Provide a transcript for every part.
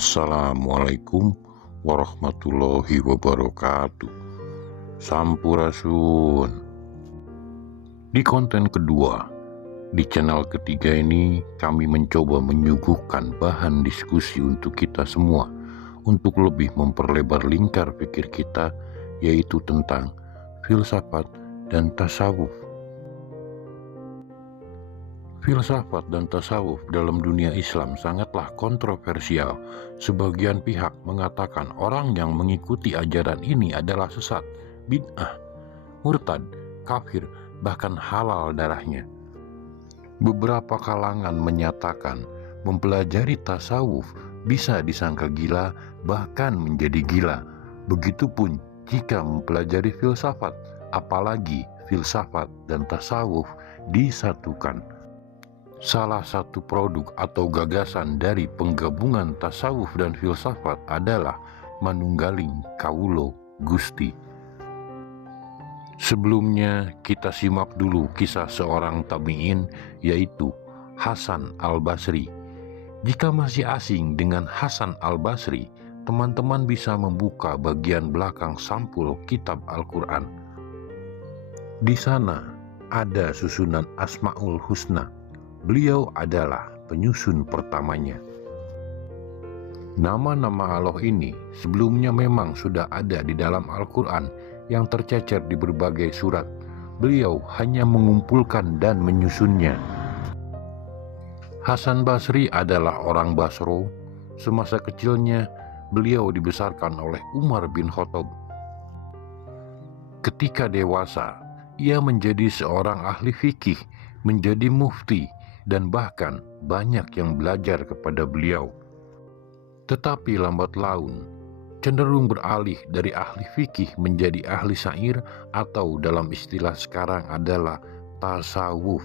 Assalamualaikum warahmatullahi wabarakatuh. Sampurasun. Di konten kedua, di channel ketiga ini kami mencoba menyuguhkan bahan diskusi untuk kita semua untuk lebih memperlebar lingkar pikir kita, yaitu tentang filsafat dan tasawuf. Filsafat dan tasawuf dalam dunia Islam sangatlah kontroversial. Sebagian pihak mengatakan orang yang mengikuti ajaran ini adalah sesat, bid'ah, murtad, kafir, bahkan halal darahnya. Beberapa kalangan menyatakan mempelajari tasawuf bisa disangka gila, bahkan menjadi gila. Begitupun jika mempelajari filsafat, apalagi filsafat dan tasawuf disatukan. Salah satu produk atau gagasan dari penggabungan tasawuf dan filsafat adalah manunggaling kawulo Gusti. Sebelumnya kita simak dulu kisah seorang tabi'in, yaitu Hasan al-Basri. Jika masih asing dengan Hasan al-Basri, teman-teman bisa membuka bagian belakang sampul kitab Al-Quran. Di sana ada susunan Asmaul Husna. Beliau adalah penyusun pertamanya. Nama-nama Allah ini sebelumnya memang sudah ada di dalam Al-Quran yang tercecer di berbagai surat. Beliau hanya mengumpulkan dan menyusunnya. Hasan Basri adalah orang Basro. Semasa kecilnya beliau dibesarkan oleh Umar bin Khattab. Ketika dewasa, ia menjadi seorang ahli fikih, menjadi mufti, dan bahkan banyak yang belajar kepada beliau. Tetapi lambat laun cenderung beralih dari ahli fikih menjadi ahli syair, atau dalam istilah sekarang adalah tasawuf.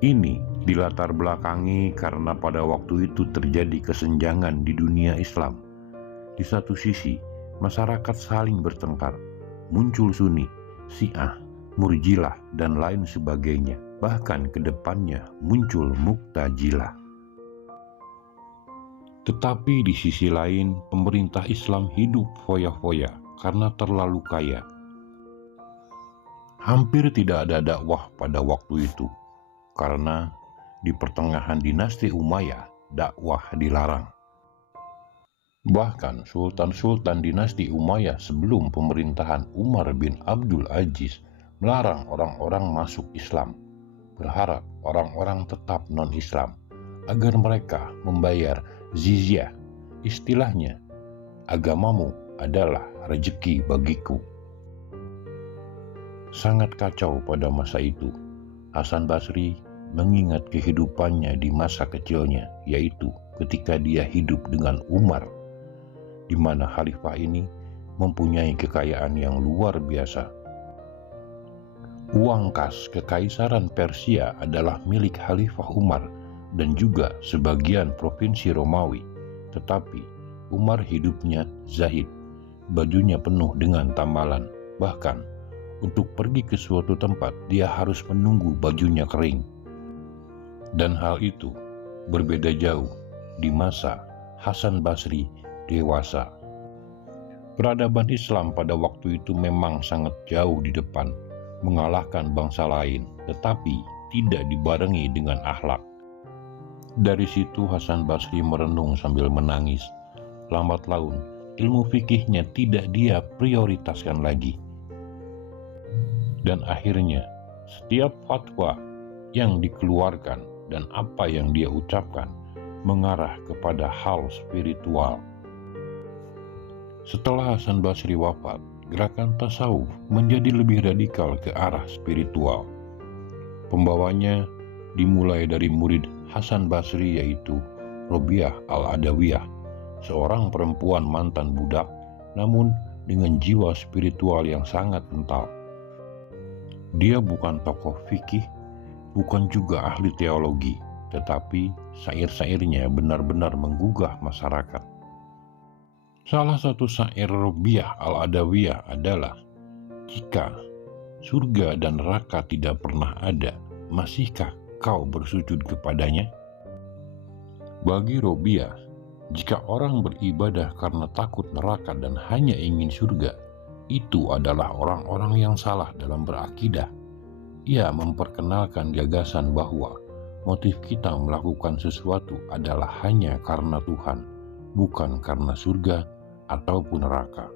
Ini dilatar belakangi karena pada waktu itu terjadi kesenjangan di dunia Islam. Di satu sisi, masyarakat saling bertengkar, muncul Sunni, Syiah, Murjilah, dan lain sebagainya. Bahkan ke depannya muncul Mu'tazilah. Tetapi di sisi lain, pemerintah Islam hidup foya-foya karena terlalu kaya. Hampir tidak ada dakwah pada waktu itu, karena di pertengahan dinasti Umayyah, dakwah dilarang. Bahkan sultan-sultan dinasti Umayyah sebelum pemerintahan Umar bin Abdul Aziz melarang orang-orang masuk Islam, berharap orang-orang tetap non-Islam agar mereka membayar jizyah. Istilahnya, agamamu adalah rezeki bagiku. Sangat kacau pada masa itu. Hasan Basri mengingat kehidupannya di masa kecilnya, yaitu ketika dia hidup dengan Umar, di mana khalifah ini mempunyai kekayaan yang luar biasa. Uang kas kekaisaran Persia adalah milik Khalifah Umar dan juga sebagian provinsi Romawi. Tetapi Umar hidupnya zahid, bajunya penuh dengan tambalan. Bahkan untuk pergi ke suatu tempat dia harus menunggu bajunya kering. Dan hal itu berbeda jauh di masa Hasan Basri dewasa. Peradaban Islam pada waktu itu memang sangat jauh di depan, mengalahkan bangsa lain, tetapi tidak dibarengi dengan akhlak. Dari situ Hasan Basri merenung sambil menangis. Lambat laun, ilmu fikihnya tidak dia prioritaskan lagi. Dan akhirnya, setiap fatwa yang dikeluarkan dan apa yang dia ucapkan mengarah kepada hal spiritual. Setelah Hasan Basri wafat, gerakan tasawuf menjadi lebih radikal ke arah spiritual. Pembawanya dimulai dari murid Hasan Basri, yaitu Robiah al-Adawiyah, seorang perempuan mantan budak namun dengan jiwa spiritual yang sangat kental. Dia bukan tokoh fikih, bukan juga ahli teologi, tetapi syair-syairnya benar-benar menggugah masyarakat. Salah satu syair Robiah al-Adawiyah adalah, "Jika surga dan neraka tidak pernah ada, masihkah kau bersujud kepadanya?" Bagi Robiah, Jika orang beribadah karena takut neraka dan hanya ingin surga, itu adalah orang-orang yang salah dalam berakidah. Ia memperkenalkan gagasan bahwa motif kita melakukan sesuatu adalah hanya karena Tuhan, bukan karena surga ataupun neraka.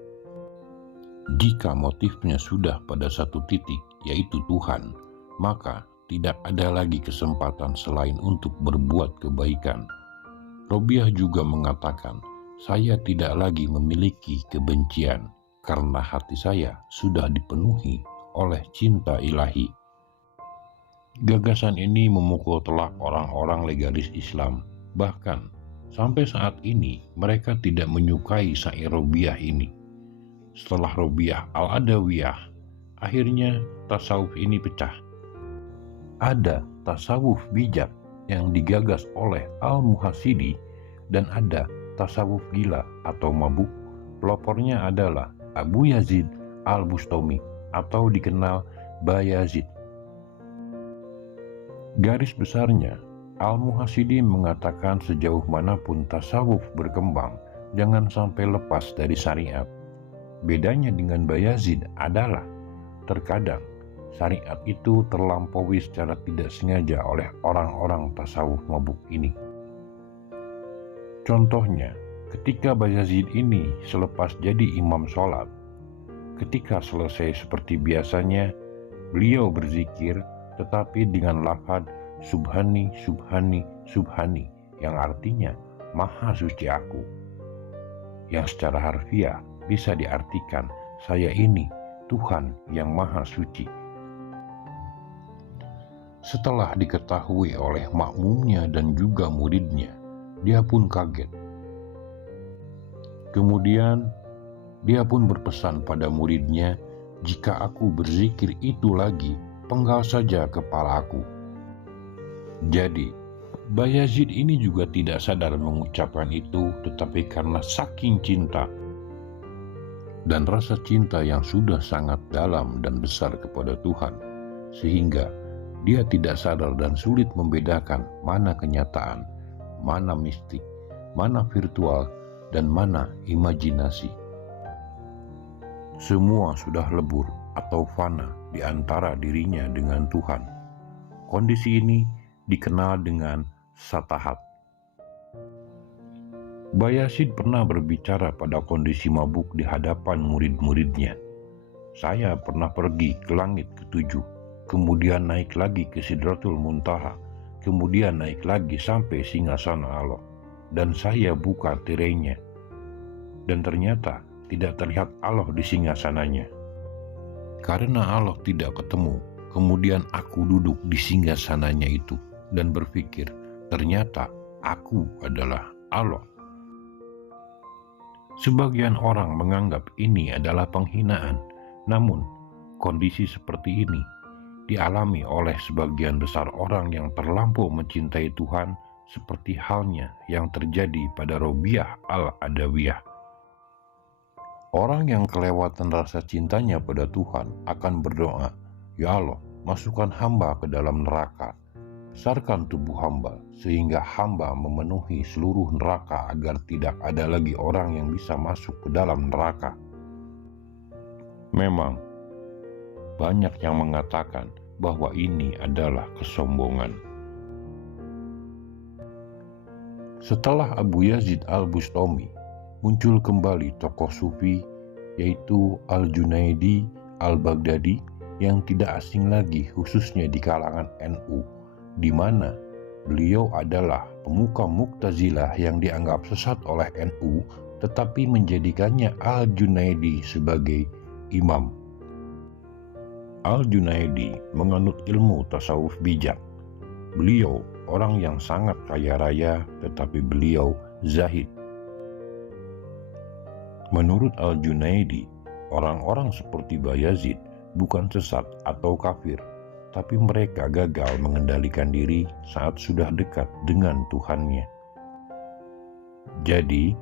Jika motifnya sudah pada satu titik, yaitu Tuhan, maka tidak ada lagi kesempatan selain untuk berbuat kebaikan. Robiah juga mengatakan, saya tidak lagi memiliki kebencian, karena hati saya sudah dipenuhi oleh cinta ilahi. Gagasan ini memukul telak orang-orang legalis Islam. Bahkan, sampai saat ini mereka tidak menyukai syair Robiah ini. Setelah Robiah Al-Adawiyah, akhirnya tasawuf ini pecah. Ada tasawuf bijak yang digagas oleh Al-Muhasidi dan ada tasawuf gila atau mabuk. Pelopornya adalah Abu Yazid Al-Bustami atau dikenal Bayazid. Garis besarnya, Al-Muhasidi mengatakan sejauh manapun tasawuf berkembang, jangan sampai lepas dari syariat. Bedanya dengan Bayazid adalah terkadang syariat itu terlampaui secara tidak sengaja oleh orang-orang tasawuf mabuk ini. Contohnya, ketika Bayazid ini selepas jadi imam sholat, ketika selesai seperti biasanya, beliau berzikir tetapi dengan lafaz Subhani, Subhani, Subhani, yang artinya Maha Suci Aku, yang secara harfiah bisa diartikan saya ini Tuhan yang Maha Suci. Setelah diketahui oleh makmumnya dan juga muridnya, dia pun kaget. Kemudian dia pun berpesan pada muridnya, jika aku berzikir itu lagi, penggal saja kepala aku. Jadi, Bayazid ini juga tidak sadar mengucapkan itu, tetapi karena saking cinta dan rasa cinta yang sudah sangat dalam dan besar kepada Tuhan, sehingga dia tidak sadar dan sulit membedakan mana kenyataan, mana mistik, mana virtual, dan mana imajinasi. Semua sudah lebur atau fana di antara dirinya dengan Tuhan. Kondisi ini dikenal dengan satahat. Bayazid pernah berbicara pada kondisi mabuk di hadapan murid-muridnya. Saya pernah pergi ke langit ketujuh, kemudian naik lagi ke Sidratul Muntaha, kemudian naik lagi sampai singgasana Allah, dan saya buka tirainya, dan ternyata tidak terlihat Allah di singgasananya. Karena Allah tidak ketemu, kemudian aku duduk di singgasananya itu dan berpikir, ternyata aku adalah Allah. Sebagian orang menganggap ini adalah penghinaan, namun kondisi seperti ini dialami oleh sebagian besar orang yang terlampau mencintai Tuhan, seperti halnya yang terjadi pada Robiah Al-Adawiyah. Orang yang kelewatan rasa cintanya pada Tuhan akan berdoa, ya Allah, masukkan hamba ke dalam neraka, besarkan tubuh hamba sehingga hamba memenuhi seluruh neraka agar tidak ada lagi orang yang bisa masuk ke dalam neraka. Memang banyak yang mengatakan bahwa ini adalah kesombongan. Setelah Abu Yazid Al-Bustami, muncul kembali tokoh sufi yaitu Al-Junaidi Al-Baghdadi yang tidak asing lagi khususnya di kalangan NU, di mana beliau adalah pemuka Mu'tazilah yang dianggap sesat oleh NU tetapi menjadikannya Al-Junaidi sebagai imam. Al-Junaidi menganut ilmu tasawuf bijak. Beliau orang yang sangat kaya raya tetapi beliau zahid. Menurut Al-Junaidi, orang-orang seperti Bayazid bukan sesat atau kafir, tapi mereka gagal mengendalikan diri saat sudah dekat dengan Tuhannya. Jadi,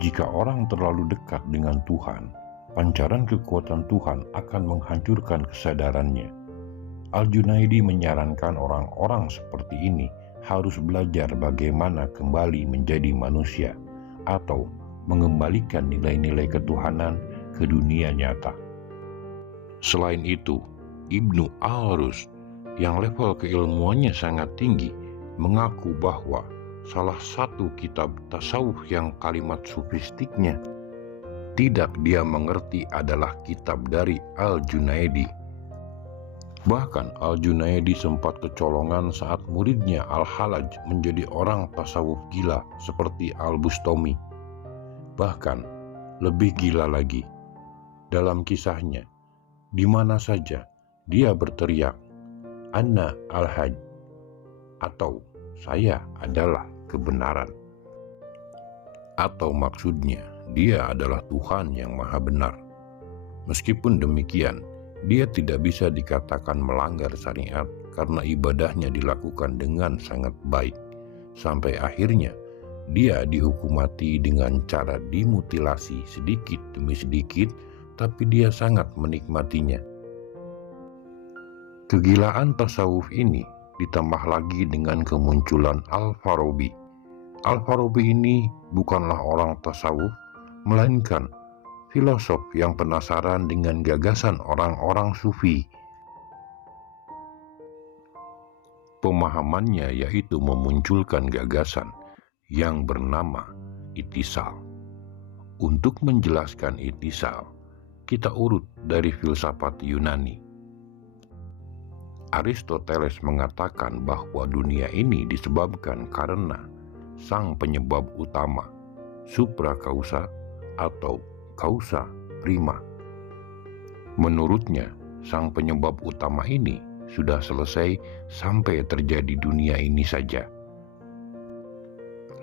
jika orang terlalu dekat dengan Tuhan, pancaran kekuatan Tuhan akan menghancurkan kesadarannya. Al-Junaidi menyarankan orang-orang seperti ini harus belajar bagaimana kembali menjadi manusia, atau mengembalikan nilai-nilai ketuhanan ke dunia nyata. Selain itu, Ibnu al-Rus yang level keilmuannya sangat tinggi mengaku bahwa salah satu kitab tasawuf yang kalimat sufistiknya tidak dia mengerti adalah kitab dari Al-Junaidi. Bahkan Al-Junaidi sempat kecolongan saat muridnya Al-Halaj menjadi orang tasawuf gila seperti Al-Bustami. Bahkan lebih gila lagi, dalam kisahnya, di mana saja dia berteriak, "Ana al-haj," atau "Saya adalah kebenaran." Atau maksudnya, dia adalah Tuhan yang maha benar. Meskipun demikian, dia tidak bisa dikatakan melanggar syariat karena ibadahnya dilakukan dengan sangat baik. Sampai akhirnya, dia dihukum mati dengan cara dimutilasi sedikit demi sedikit, tapi dia sangat menikmatinya. Kegilaan tasawuf ini ditambah lagi dengan kemunculan Al-Farabi. Al-Farabi ini bukanlah orang tasawuf, melainkan filosof yang penasaran dengan gagasan orang-orang sufi. Pemahamannya yaitu memunculkan gagasan yang bernama itisal. Untuk menjelaskan itisal, kita urut dari filsafat Yunani. Aristoteles mengatakan bahwa dunia ini disebabkan karena sang penyebab utama, suprakausa atau kausa prima. Menurutnya, sang penyebab utama ini sudah selesai sampai terjadi dunia ini saja.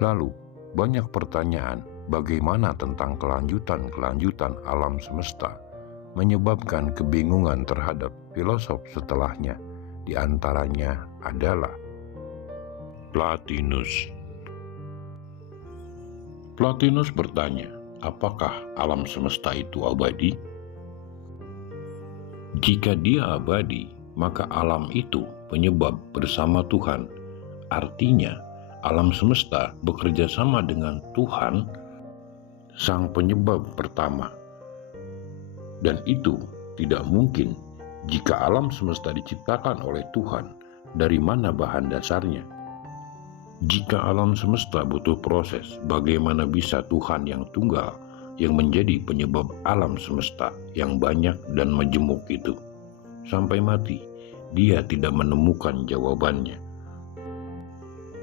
Lalu, banyak pertanyaan bagaimana tentang kelanjutan alam semesta menyebabkan kebingungan terhadap filosof setelahnya. Di antaranya adalah Plotinus. Plotinus bertanya, apakah alam semesta itu abadi? Jika dia abadi, maka alam itu penyebab bersama Tuhan. Artinya, alam semesta bekerja sama dengan Tuhan, sang penyebab pertama. Dan itu tidak mungkin jika alam semesta diciptakan oleh Tuhan. Dari mana bahan dasarnya? Jika alam semesta butuh proses, bagaimana bisa Tuhan yang tunggal yang menjadi penyebab alam semesta yang banyak dan majemuk itu? Sampai mati, dia tidak menemukan jawabannya.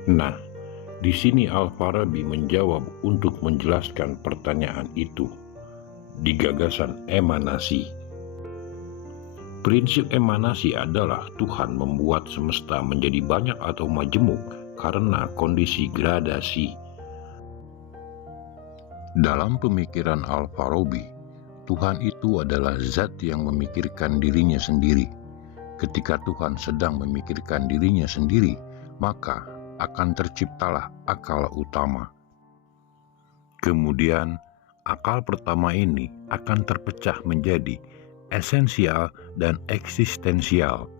Nah, di sini Al-Farabi menjawab untuk menjelaskan pertanyaan itu di gagasan emanasi. Prinsip emanasi adalah Tuhan membuat semesta menjadi banyak atau majemuk karena kondisi gradasi. Dalam pemikiran Al-Farabi, Tuhan itu adalah zat yang memikirkan dirinya sendiri. Ketika Tuhan sedang memikirkan dirinya sendiri, maka akan terciptalah akal utama. Kemudian, akal pertama ini akan terpecah menjadi esensial dan eksistensial.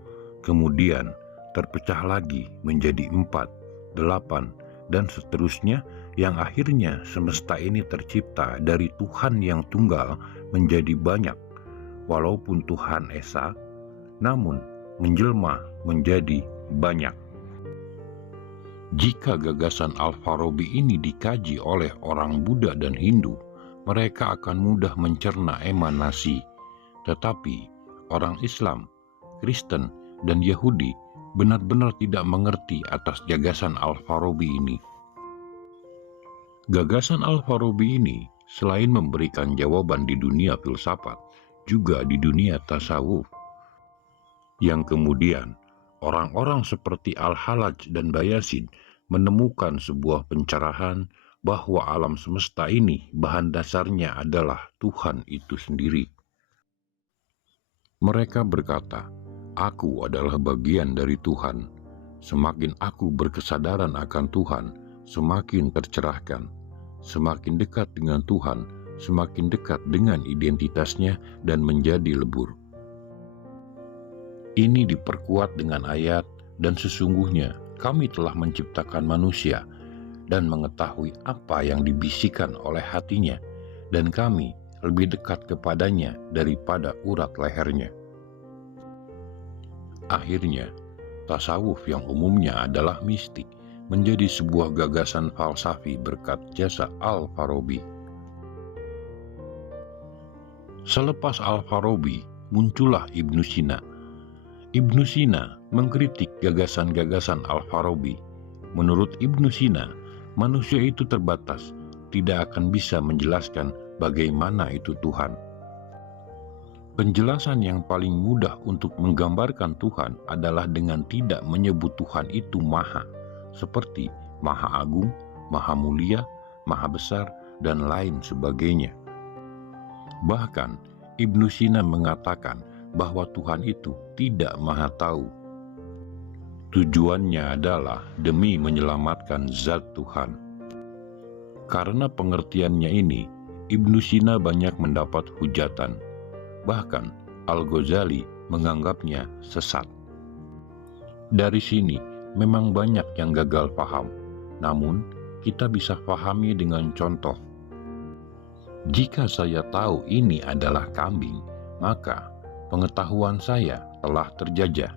Kemudian, terpecah lagi menjadi 4, 8, dan seterusnya, yang akhirnya semesta ini tercipta dari Tuhan yang tunggal menjadi banyak. Walaupun Tuhan Esa, namun menjelma menjadi banyak. Jika gagasan Al-Farabi ini dikaji oleh orang Buddha dan Hindu, mereka akan mudah mencerna emanasi. Tetapi orang Islam, Kristen, dan Yahudi benar-benar tidak mengerti atas gagasan Al-Farabi ini. Gagasan Al-Farabi ini selain memberikan jawaban di dunia filsafat, juga di dunia tasawuf. Yang kemudian, orang-orang seperti Al-Halaj dan Bayasin menemukan sebuah pencerahan bahwa alam semesta ini bahan dasarnya adalah Tuhan itu sendiri. Mereka berkata, "Aku adalah bagian dari Tuhan. Semakin aku berkesadaran akan Tuhan, semakin tercerahkan. Semakin dekat dengan Tuhan, semakin dekat dengan identitasnya dan menjadi lebur." Ini diperkuat dengan ayat, "Dan sesungguhnya kami telah menciptakan manusia dan mengetahui apa yang dibisikkan oleh hatinya, dan kami lebih dekat kepadanya daripada urat lehernya. Akhirnya, tasawuf yang umumnya adalah mistik menjadi sebuah gagasan falsafi berkat jasa Al-Farabi. Selepas Al-Farabi, muncullah Ibnu Sina. Ibnu Sina mengkritik gagasan-gagasan Al-Farabi. Menurut Ibnu Sina, manusia itu terbatas, tidak akan bisa menjelaskan bagaimana itu Tuhan. Penjelasan yang paling mudah untuk menggambarkan Tuhan adalah dengan tidak menyebut Tuhan itu Maha, seperti Maha Agung, Maha Mulia, Maha Besar, dan lain sebagainya. Bahkan, Ibnu Sina mengatakan bahwa Tuhan itu tidak Maha Tahu. Tujuannya adalah demi menyelamatkan zat Tuhan. Karena pengertiannya ini, Ibnu Sina banyak mendapat hujatan. Bahkan, Al-Ghazali menganggapnya sesat. Dari sini, memang banyak yang gagal paham. Namun, kita bisa pahami dengan contoh. Jika saya tahu ini adalah kambing, maka pengetahuan saya telah terjajah.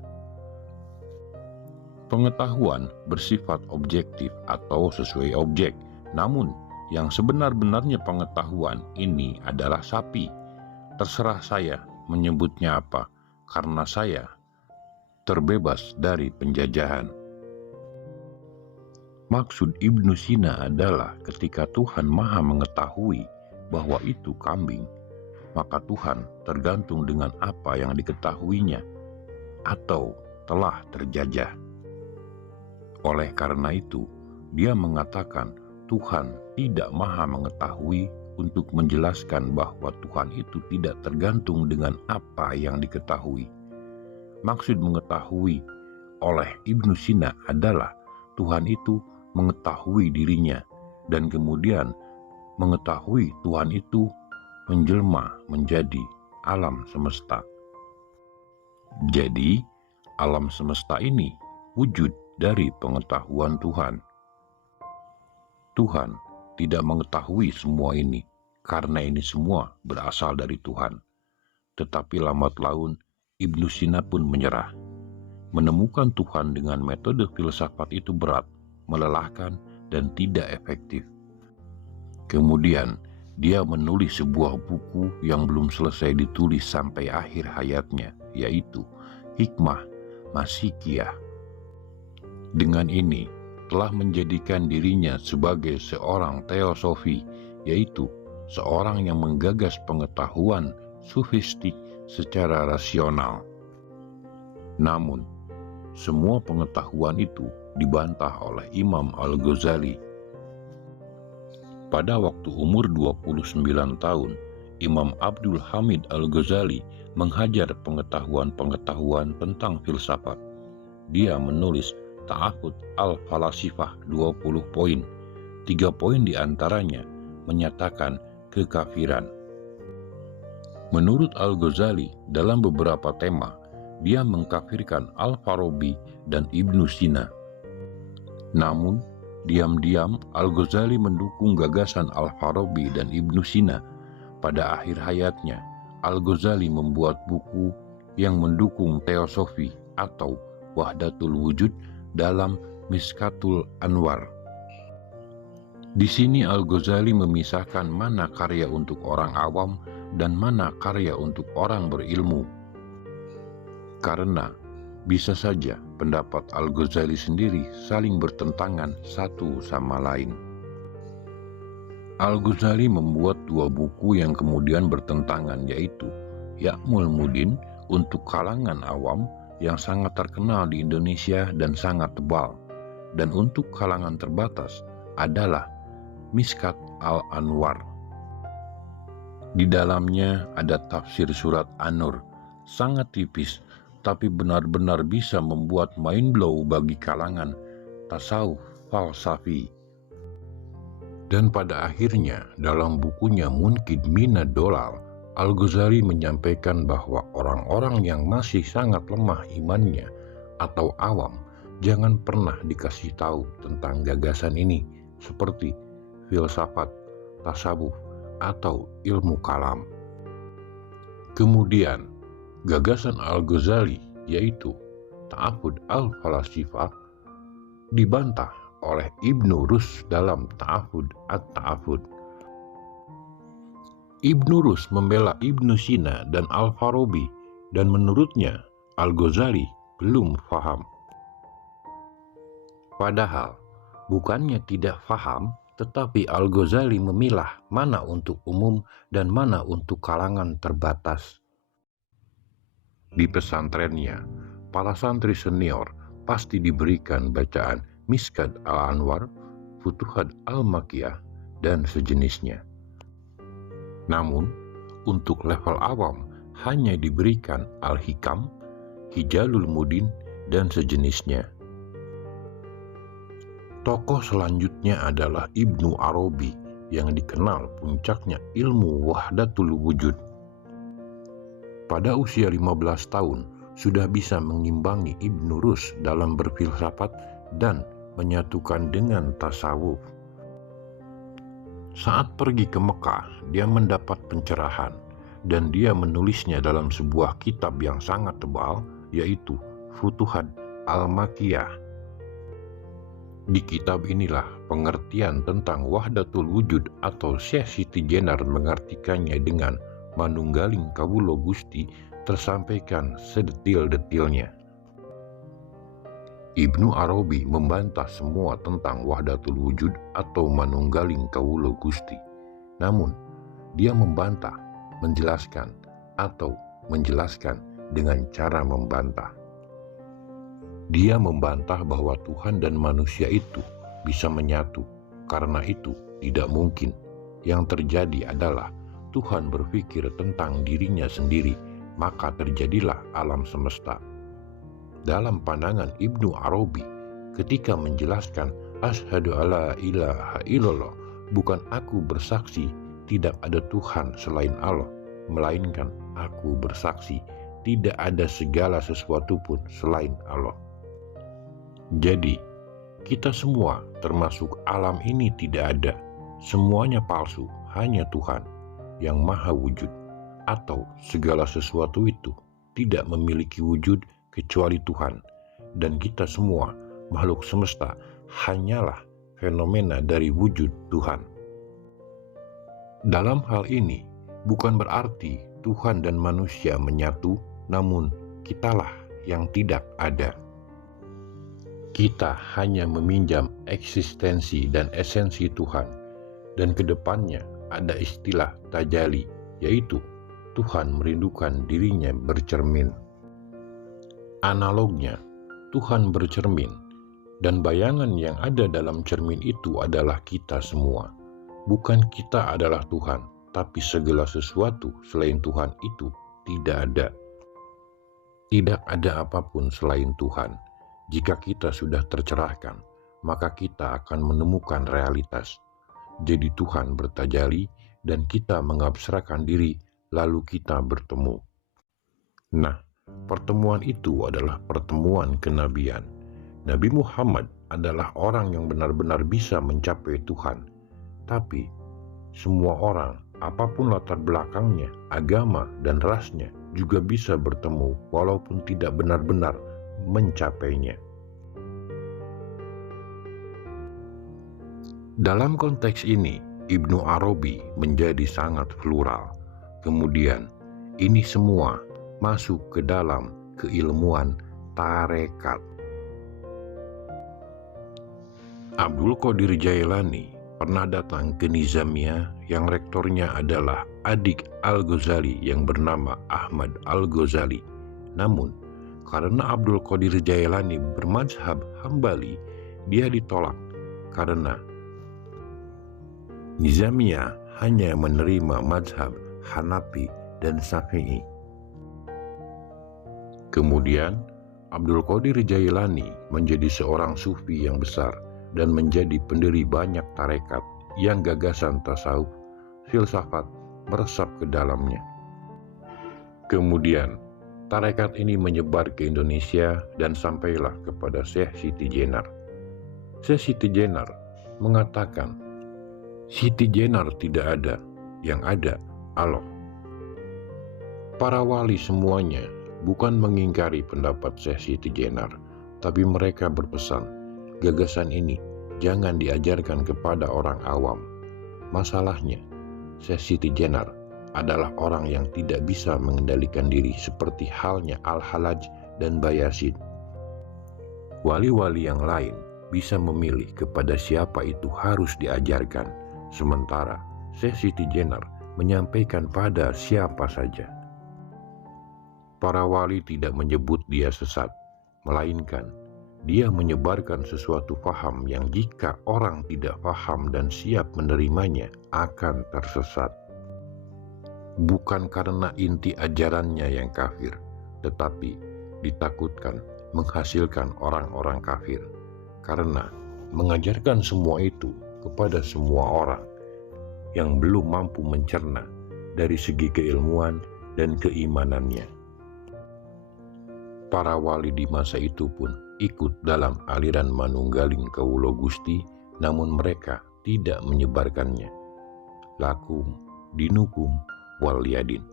Pengetahuan bersifat objektif atau sesuai objek, namun yang sebenar-benarnya pengetahuan ini adalah sapi. Terserah saya menyebutnya apa, karena saya terbebas dari penjajahan. Maksud Ibnu Sina adalah ketika Tuhan Maha mengetahui bahwa itu kambing, maka Tuhan tergantung dengan apa yang diketahuinya atau telah terjajah. Oleh karena itu, dia mengatakan Tuhan tidak Maha mengetahui untuk menjelaskan bahwa Tuhan itu tidak tergantung dengan apa yang diketahui. Maksud mengetahui oleh Ibnu Sina adalah Tuhan itu mengetahui dirinya, dan kemudian mengetahui Tuhan itu menjelma menjadi alam semesta. Jadi, alam semesta ini wujud dari pengetahuan Tuhan. Tuhan tidak mengetahui semua ini, karena ini semua berasal dari Tuhan. Tetapi lambat laun, Ibnu Sina pun menyerah. Menemukan Tuhan dengan metode filsafat itu berat, melelahkan, dan tidak efektif. Kemudian, dia menulis sebuah buku yang belum selesai ditulis sampai akhir hayatnya, yaitu Hikmah Masikiyah. Dengan ini, telah menjadikan dirinya sebagai seorang teosofi, yaitu seorang yang menggagas pengetahuan sufistik secara rasional. Namun, semua pengetahuan itu dibantah oleh Imam Al-Ghazali. Pada waktu umur 29 tahun, Imam Abdul Hamid Al-Ghazali menghajar pengetahuan-pengetahuan tentang filsafat. Dia menulis Ta'afud Al-Falasifah 20 poin. 3 poin diantaranya menyatakan kekafiran. Menurut Al-Ghazali, dalam beberapa tema, dia mengkafirkan Al-Farabi dan Ibnu Sina. Namun, diam-diam Al-Ghazali mendukung gagasan Al-Farabi dan Ibnu Sina. Pada akhir hayatnya, Al-Ghazali membuat buku yang mendukung teosofi atau Wahdatul Wujud dalam Miskatul Anwar. Di sini Al-Ghazali memisahkan mana karya untuk orang awam dan mana karya untuk orang berilmu. Karena bisa saja pendapat Al-Ghazali sendiri saling bertentangan satu sama lain. Al-Ghazali membuat 2 buku yang kemudian bertentangan, yaitu Ya'mul Mudin untuk kalangan awam yang sangat terkenal di Indonesia dan sangat tebal, dan untuk kalangan terbatas adalah Miskat Al-Anwar. Di dalamnya ada tafsir surat An-Nur, sangat tipis, tapi benar-benar bisa membuat mind blow bagi kalangan tasawuf falsafi. Dan pada akhirnya, dalam bukunya Munkid Minad Dolal, Al-Ghazali menyampaikan bahwa orang-orang yang masih sangat lemah imannya atau awam jangan pernah dikasih tahu tentang gagasan ini, seperti filsafat, tasawuf, atau ilmu kalam. Kemudian, gagasan Al-Ghazali yaitu Ta'abbud al-Falasifah dibantah oleh Ibnu Rushd dalam Ta'abbud at-Ta'abbud. Ibnu Rushd membela Ibnu Sina dan Al-Farabi, dan menurutnya Al-Ghazali belum faham. Padahal bukannya tidak faham, tetapi Al-Ghazali memilah mana untuk umum dan mana untuk kalangan terbatas. Di pesantrennya, para santri senior pasti diberikan bacaan Mishkat al-Anwar, Futuhat al-Makkiyah, dan sejenisnya. Namun, untuk level awam hanya diberikan Al-Hikam, Hijalul Mudin, dan sejenisnya. Tokoh selanjutnya adalah Ibnu Arabi yang dikenal puncaknya ilmu wahdatul wujud. Pada usia 15 tahun sudah bisa mengimbangi Ibnu Rushd dalam berfilsafat dan menyatukan dengan tasawuf. Saat pergi ke Mekah, dia mendapat pencerahan dan dia menulisnya dalam sebuah kitab yang sangat tebal, yaitu Futuhat al-Makkiyah. Di kitab inilah pengertian tentang wahdatul wujud atau Syekh Siti Jenar mengartikannya dengan manunggaling kawula Gusti tersampaikan sedetil-detilnya. Ibnu Arabi membantah semua tentang wahdatul wujud atau manunggaling kawula Gusti. Namun, dia membantah, menjelaskan, atau menjelaskan dengan cara membantah. Dia membantah bahwa Tuhan dan manusia itu bisa menyatu. Karena itu tidak mungkin. Yang terjadi adalah Tuhan berpikir tentang dirinya sendiri, maka terjadilah alam semesta. Dalam pandangan Ibnu Arabi, ketika menjelaskan asyhadu alla ilaha illallah, bukan aku bersaksi tidak ada Tuhan selain Allah, melainkan aku bersaksi tidak ada segala sesuatu pun selain Allah. Jadi, kita semua termasuk alam ini tidak ada, semuanya palsu, hanya Tuhan yang maha wujud, atau segala sesuatu itu tidak memiliki wujud kecuali Tuhan, dan kita semua makhluk semesta hanyalah fenomena dari wujud Tuhan. Dalam hal ini bukan berarti Tuhan dan manusia menyatu, namun kitalah yang tidak ada. Kita hanya meminjam eksistensi dan esensi Tuhan, dan kedepannya ada istilah tajali, yaitu Tuhan merindukan dirinya bercermin. Analognya, Tuhan bercermin, dan bayangan yang ada dalam cermin itu adalah kita semua. Bukan kita adalah Tuhan, tapi segala sesuatu selain Tuhan itu tidak ada. Tidak ada apapun selain Tuhan. Jika kita sudah tercerahkan, maka kita akan menemukan realitas. Jadi Tuhan bertajali dan kita mengabstrakkan diri, lalu kita bertemu. Nah, pertemuan itu adalah pertemuan kenabian. Nabi Muhammad adalah orang yang benar-benar bisa mencapai Tuhan. Tapi, semua orang, apapun latar belakangnya, agama, dan rasnya, juga bisa bertemu walaupun tidak benar-benar mencapainya. Dalam konteks ini, Ibnu Arabi menjadi sangat plural. Kemudian, ini semua masuk ke dalam keilmuan tarekat. Abdul Qadir Jailani pernah datang ke Nizamiyah yang rektornya adalah adik Al-Ghazali yang bernama Ahmad Al-Ghazali. Namun, karena Abdul Qadir Jailani bermadzhab Hambali, dia ditolak karena Nizamiyah hanya menerima mazhab Hanafi dan Syafi'i. Kemudian, Abdul Qadir Jailani menjadi seorang sufi yang besar dan menjadi pendiri banyak tarekat yang gagasan tasawuf, filsafat meresap ke dalamnya. Kemudian, tarekat ini menyebar ke Indonesia dan sampailah kepada Syekh Siti Jenar. Syekh Siti Jenar mengatakan, Siti Jenar tidak ada, yang ada Allah. Para wali semuanya bukan mengingkari pendapat Syekh Siti Jenar, tapi mereka berpesan, gagasan ini jangan diajarkan kepada orang awam. Masalahnya, Syekh Siti Jenar adalah orang yang tidak bisa mengendalikan diri seperti halnya Al-Halaj dan Bayasid. Wali-wali yang lain bisa memilih kepada siapa itu harus diajarkan, sementara Syekh Siti Jenar menyampaikan pada siapa saja. Para wali tidak menyebut dia sesat, melainkan dia menyebarkan sesuatu faham yang jika orang tidak paham dan siap menerimanya akan tersesat. Bukan karena inti ajarannya yang kafir, tetapi ditakutkan menghasilkan orang-orang kafir, karena mengajarkan semua itu kepada semua orang yang belum mampu mencerna dari segi keilmuan dan keimanannya. Para wali di masa itu pun ikut dalam aliran manunggaling Kawula Gusti, namun mereka tidak menyebarkannya. Lakum dinukum waliyadin.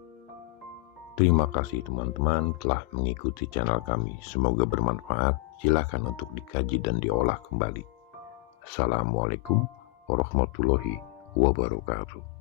Terima kasih teman-teman telah mengikuti channel kami. Semoga bermanfaat. Silakan untuk dikaji dan diolah kembali. Assalamualaikum warahmatullahi wabarakatuh.